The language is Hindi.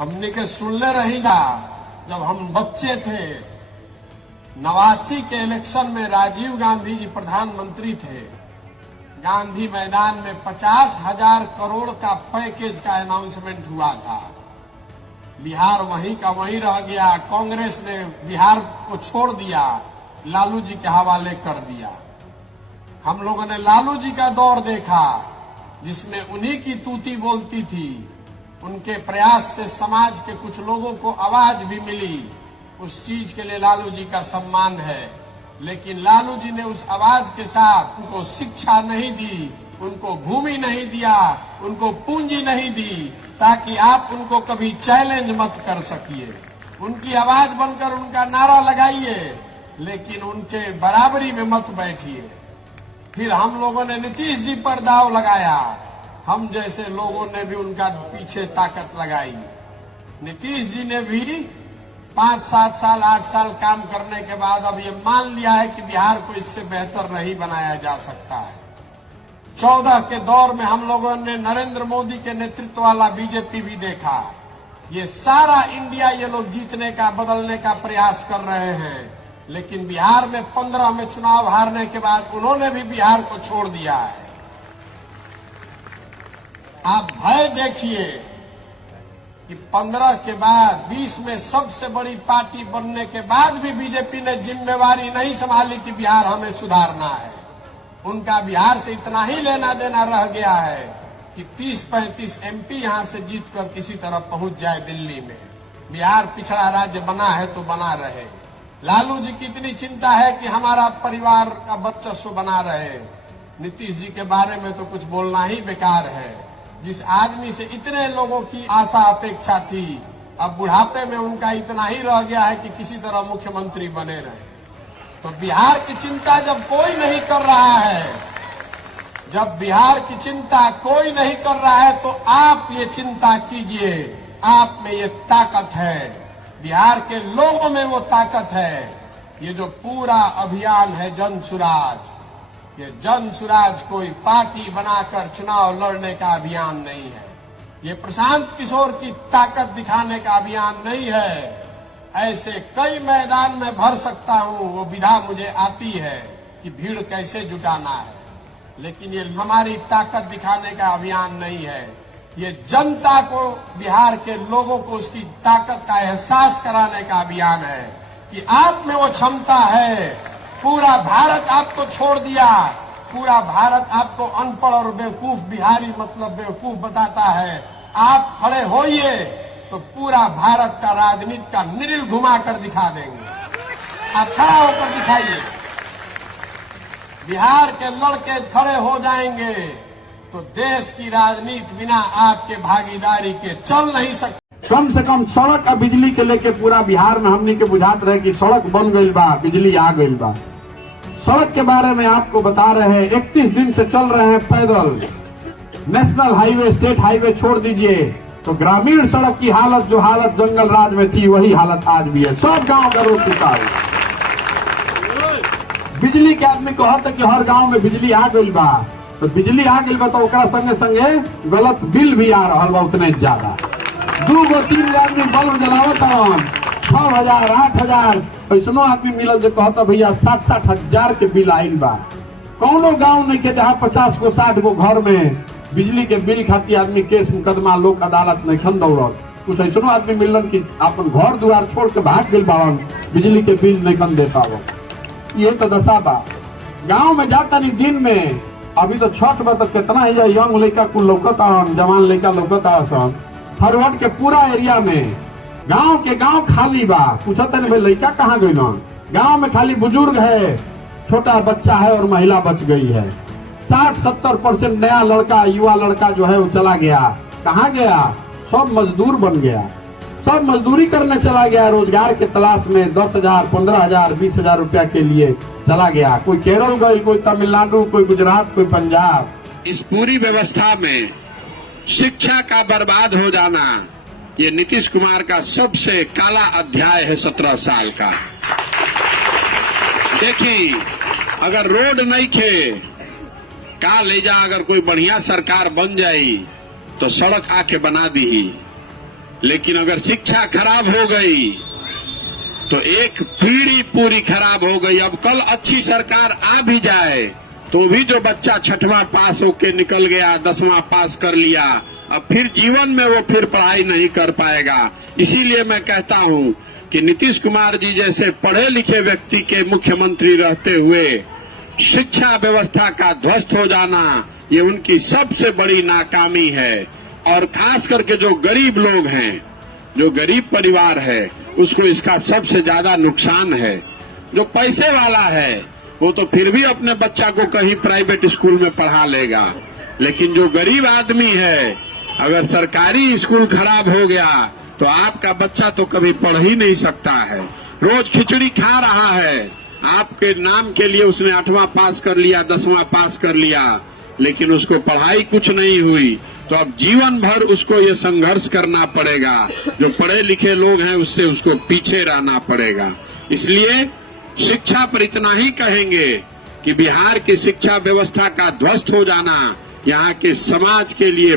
हमने के सुनले रही था जब हम बच्चे थे। 89 के इलेक्शन में राजीव गांधी जी प्रधानमंत्री थे। गांधी मैदान में 50,000 करोड़ का पैकेज का अनाउंसमेंट हुआ था। बिहार वहीं का वहीं रह गया। कांग्रेस ने बिहार को छोड़ दिया, लालू जी के हवाले कर दिया। हम लोगों ने लालू जी का दौर देखा जिसमें उन्हीं की तूती बोलती थी। उनके प्रयास से समाज के कुछ लोगों को आवाज भी मिली। उस चीज के लिए लालू जी का सम्मान है। लेकिन लालू जी ने उस आवाज के साथ उनको शिक्षा नहीं दी, उनको भूमि नहीं दिया, उनको पूंजी नहीं दी, ताकि आप उनको कभी चैलेंज मत कर सकिए। उनकी आवाज बनकर उनका नारा लगाइए, लेकिन उनके बराबरी में मत बैठिए। फिर हम लोगों ने नीतीश जी पर दाव लगाया। हम जैसे लोगों ने भी उनका पीछे ताकत लगाई। नीतीश जी ने भी 5, 7 साल, 8 साल काम करने के बाद अब ये मान लिया है कि बिहार को इससे बेहतर नहीं बनाया जा सकता है। 14 के दौर में हम लोगों ने नरेंद्र मोदी के नेतृत्व वाला बीजेपी भी देखा। ये सारा इंडिया ये लोग जीतने का, बदलने का प्रयास कर रहे हैं। लेकिन बिहार में 15 में चुनाव हारने के बाद उन्होंने भी बिहार को छोड़ दिया है। आप भय देखिए कि 15 के बाद 20 में सबसे बड़ी पार्टी बनने के बाद भी बीजेपी ने जिम्मेवारी नहीं संभाली कि बिहार हमें सुधारना है। उनका बिहार से इतना ही लेना देना रह गया है कि 30-35 एमपी यहां से जीतकर किसी तरह पहुंच जाए दिल्ली में। बिहार पिछड़ा राज्य बना है तो बना रहे। लालू जी की इतनी चिंता है कि हमारा परिवार का वर्चस्व बना रहे। नीतीश जी के बारे में तो कुछ बोलना ही बेकार है। जिस आदमी से इतने लोगों की आशा अपेक्षा थी, अब बुढ़ापे में उनका इतना ही रह गया है कि किसी तरह मुख्यमंत्री बने रहे। तो बिहार की चिंता जब कोई नहीं कर रहा है, जब बिहार की चिंता कोई नहीं कर रहा है, तो आप ये चिंता कीजिए। आप में ये ताकत है, बिहार के लोगों में वो ताकत है। ये जो पूरा अभियान है जन सुराज, ये जन सुराज कोई पार्टी बनाकर चुनाव लड़ने का अभियान नहीं है। ये प्रशांत किशोर की ताकत दिखाने का अभियान नहीं है। ऐसे कई मैदान में भर सकता हूं, वो विधा मुझे आती है कि भीड़ कैसे जुटाना है। लेकिन ये हमारी ताकत दिखाने का अभियान नहीं है। ये जनता को, बिहार के लोगों को उसकी ताकत का एहसास कराने का अभियान है कि आप में वो क्षमता है। पूरा भारत आपको छोड़ दिया। पूरा भारत आपको अनपढ़ और बेवकूफ, बिहारी मतलब बेवकूफ बताता है। आप खड़े होइए तो पूरा भारत का राजनीति का निरिल घुमाकर दिखा देंगे। आप खड़ा होकर दिखाइए। बिहार के लड़के खड़े हो जाएंगे तो देश की राजनीति बिना आपके भागीदारी के चल नहीं सकती। कम से कम सड़क और बिजली के लेके पूरा बिहार में हमने के बुझात रहे कि सड़क बन गई बा, बिजली आ गई बा। सड़क के बारे में आपको बता रहे हैं, 31 दिन से चल रहे हैं पैदल। नेशनल हाईवे, स्टेट हाईवे छोड़ दीजिए तो ग्रामीण सड़क की हालत, जो हालत जंगल राज में थी, वही हालत आज भी है। सब गांव का रोड टूटा है। बिजली के आदमी कहता कि हर गांव में बिजली आ गई बा, तो बिजली आ गई बा तो ओकरा संगे संगे गलत बिल भी आ रहा बा उतने ज्यादा। 2-3 आदमी बल्ब जलावत हन, 6,000, 8,000 ऐसनो आदमी मिलल जो कहता भैया 60-60 हजार के बिल आयल बा। कौनो गांव नहीं के जहाँ 50 को 60 को घर में बिजली के बिल खातिर आदमी केस मुकदमा लोक अदालत में खन दौड़त। कुछ ऐसनो आदमी मिलन कि अपन घर दुआर छोड़ के भाग गए बावन, बिजली के बिल नहीं कन दे पाव। ये तो दशा बा। गाँव में जाता नहीं दिन में, अभी तो छठ में तो कितना ही यंग लड़का कुल लौकत आन, जवान लड़का लौकत आसन। फरवर्ड के पूरा एरिया में गांव के गांव खाली बा। पूछता नहीं भाई लड़का कहाँ गई ना। गांव में खाली बुजुर्ग है, छोटा बच्चा है और महिला बच गई है। 60-70% नया लड़का, युवा लड़का जो है वो चला गया। कहाँ गया? सब मजदूर बन गया, सब मजदूरी करने चला गया। रोजगार के तलाश में 10,000, 15,000, 20,000 रुपया के लिए चला गया। कोई केरल गई, कोई तमिलनाडु, कोई गुजरात, कोई पंजाब। इस पूरी व्यवस्था में शिक्षा का बर्बाद हो जाना, ये नीतीश कुमार का सबसे काला अध्याय है 17 साल का। देखिए, अगर रोड नहीं थे का ले जा, अगर कोई बढ़िया सरकार बन जाई तो सड़क आके बना दी। लेकिन अगर शिक्षा खराब हो गई तो एक पीढ़ी पूरी खराब हो गई। अब कल अच्छी सरकार आ भी जाए तो भी जो बच्चा 6वां पास होके निकल गया, 10वां पास कर लिया, अब फिर जीवन में वो फिर पढ़ाई नहीं कर पाएगा। इसीलिए मैं कहता हूं कि नीतीश कुमार जी जैसे पढ़े लिखे व्यक्ति के मुख्यमंत्री रहते हुए शिक्षा व्यवस्था का ध्वस्त हो जाना, ये उनकी सबसे बड़ी नाकामी है। और खास करके जो गरीब लोग हैं, जो गरीब परिवार है, उसको इसका सबसे ज्यादा नुकसान है। जो पैसे वाला है वो तो फिर भी अपने बच्चा को कहीं प्राइवेट स्कूल में पढ़ा लेगा, लेकिन जो गरीब आदमी है, अगर सरकारी स्कूल खराब हो गया तो आपका बच्चा तो कभी पढ़ ही नहीं सकता है। रोज खिचड़ी खा रहा है, आपके नाम के लिए उसने 8वां पास कर लिया, 10वां पास कर लिया, लेकिन उसको पढ़ाई कुछ नहीं हुई, तो अब जीवन भर उसको ये संघर्ष करना पड़ेगा। जो पढ़े लिखे लोग हैं उससे उसको पीछे रहना पड़ेगा। इसलिए शिक्षा पर इतना ही कहेंगे कि बिहार की शिक्षा व्यवस्था का ध्वस्त हो जाना यहाँ के समाज के लिए